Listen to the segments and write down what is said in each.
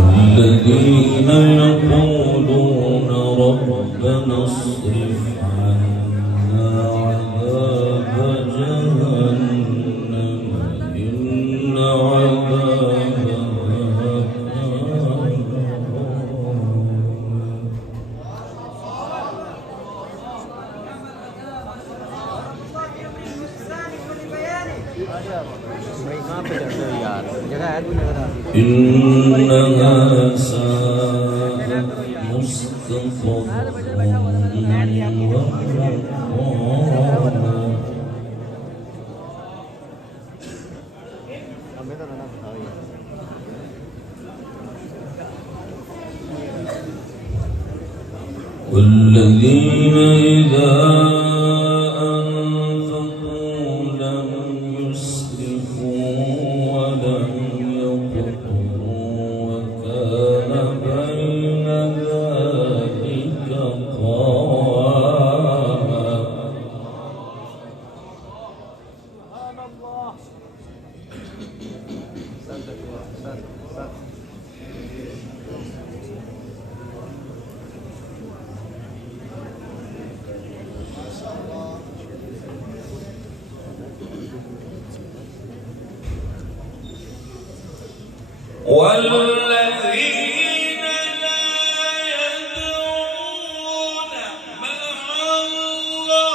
الذين يقولون ربنا اصرف عنا عذاب جهنم إن عذابها إنها ساءت مستقرا ومقاما والذين إذا أنفقوا لم يسرفوا ولم يقتروا وكان بين ذلك قواما. والذين لا يدعون مع الله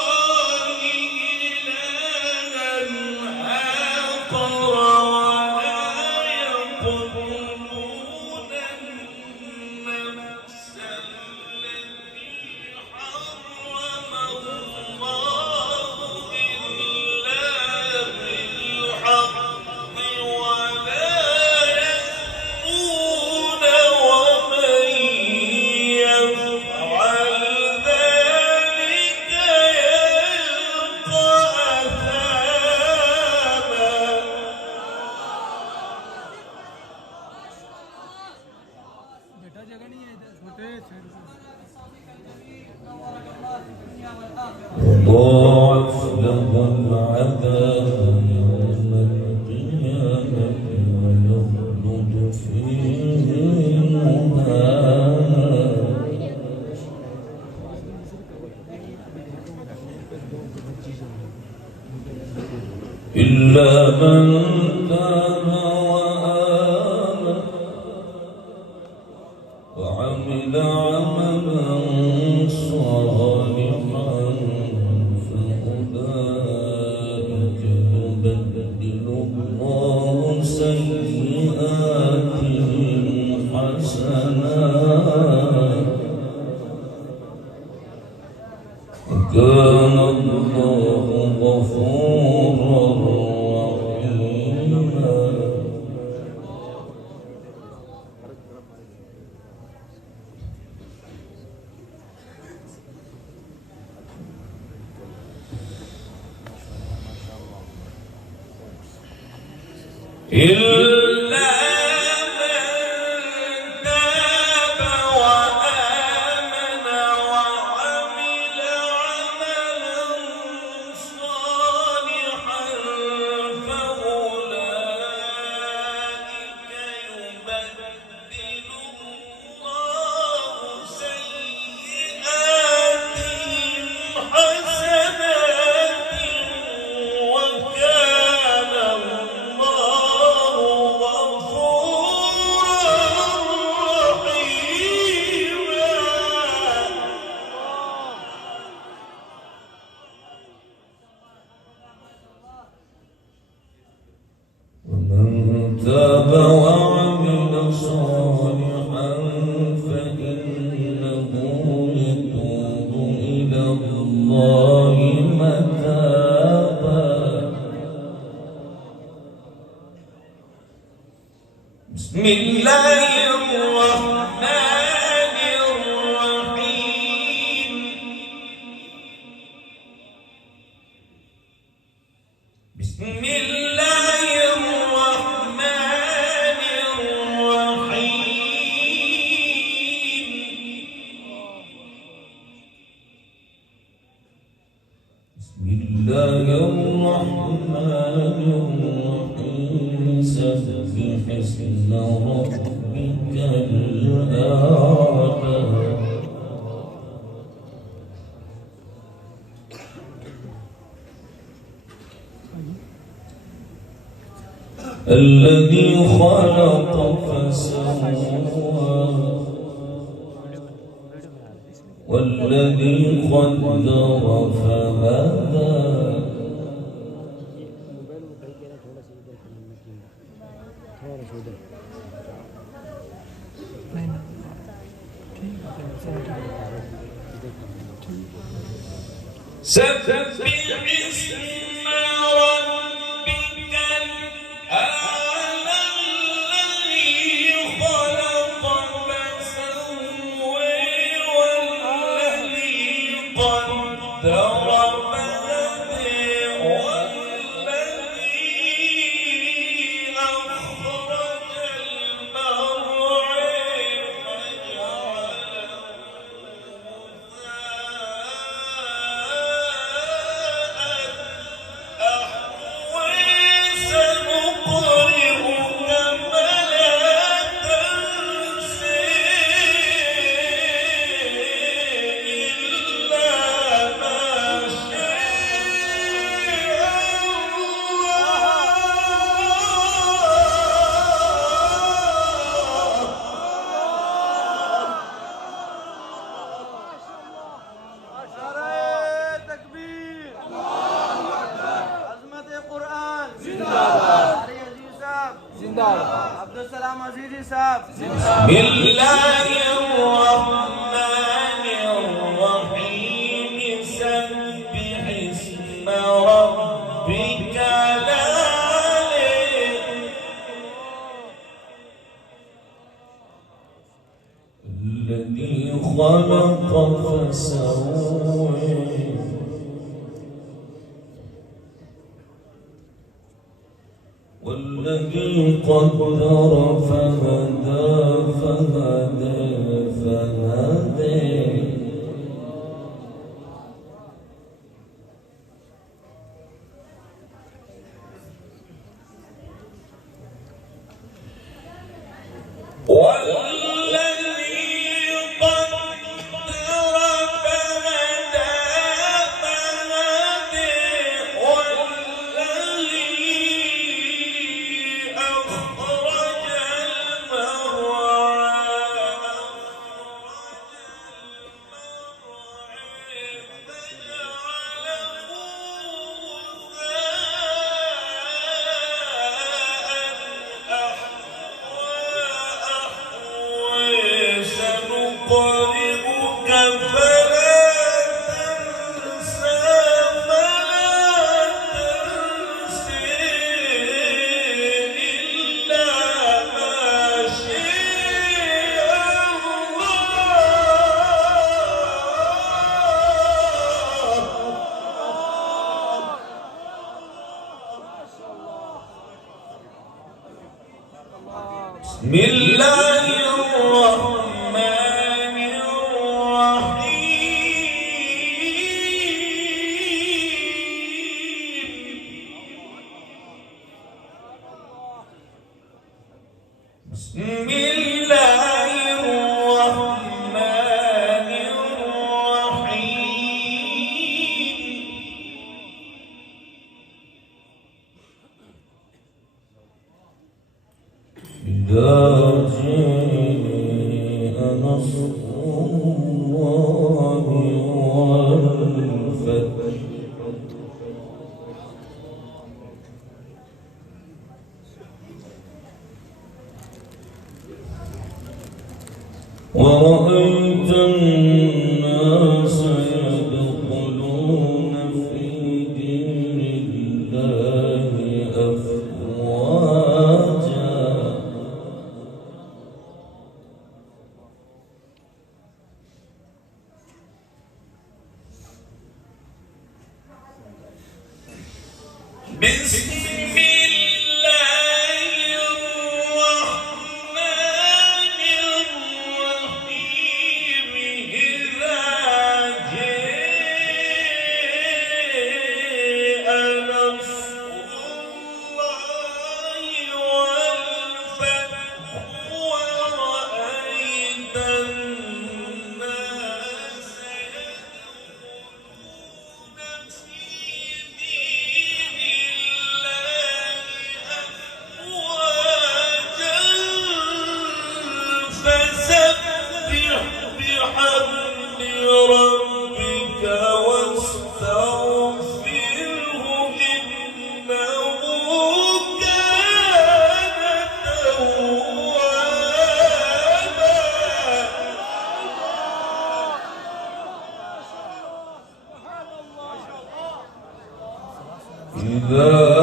إلها آخر ولا يقتلون النفس التي حرم الله إلا بالحق ضاعف له العذاب يوم القيامة ويخلد فيه إلا من تاب وآمن وعمل عملا صالحا فأولئك يبدل الله سيئاتهم حسنات وكان الله غفورا رحيما. إلا من تاب وآمن وعمل عملا صالحا فأولئك يبدل الله سيئاتهم حسنات وكان الله غفورا رحيما. ومن تاب وعمل صالحا فإنه يتوب إلى الله متابا. بسم الله الرحمن الرحيم. بسم الله الرحمن الرحيم. بسم الله الرحمن الرحيم. سبح اسم ربك الأعلى. الذي خلق فسوى والذي قدر فهدى. سبح اسم ربك الأعلى. الذي خلق فسوى والذي قدر فهدى والذي أخرج المرعى فجعله अब्दुलसलाम अजीजी साहब। बिस्मिल्लाहिर्रहमानिर्रहीम। सब्बिह इस्म रब्बिकल आला। الذي خلق فسوى والذي قدر فهدى والذي بسم الله الرحمن الرحيم بسم الله الرحمن الرحيم إذا جاء نصر الله والفتح ورأيت الناس يدخلون في دين الله أفواجا بسم الله الرحمن الرحيم إذا جاء نصر الله والفتح ورأيت الناس يدخلون في دين الله أفواجا فسبح بحمد ربك واستغفره إنه كان توابا إذا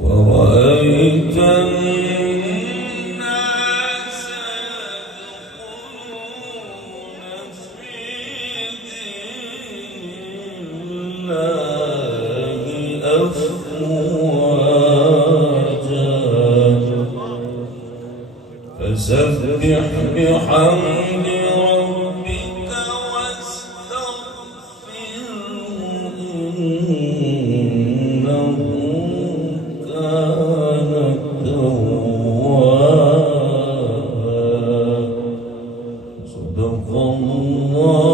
ورأيت الناس يدخلون في دين الله أفواجا فسبح بحمد ربك واستغفره إنه كان توابا صدق الله